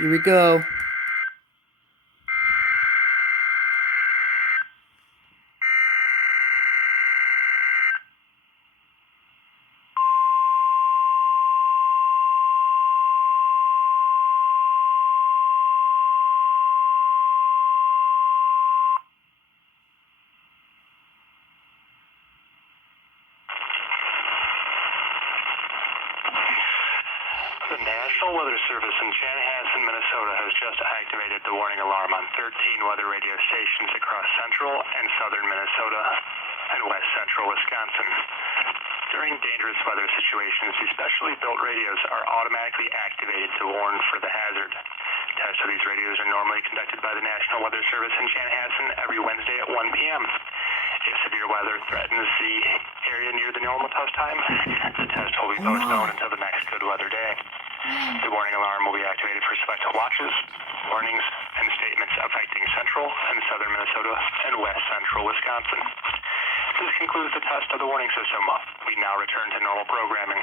Here we go. The National Weather Service in Chanhassen, Minnesota has just activated the warning alarm on 13 weather radio stations across central and southern Minnesota and west central Wisconsin. During dangerous weather situations, these specially built radios are automatically activated to warn for the hazard. Tests of these radios are normally conducted by the National Weather Service in Chanhassen every Wednesday at 1 p.m. If severe weather threatens the area near the normal test time, the test will be postponed until the next good weather day. The warning alarm will be activated for selected watches, warnings, and statements affecting central and southern Minnesota and west central Wisconsin. This concludes the test of the warning system. We now return to normal programming.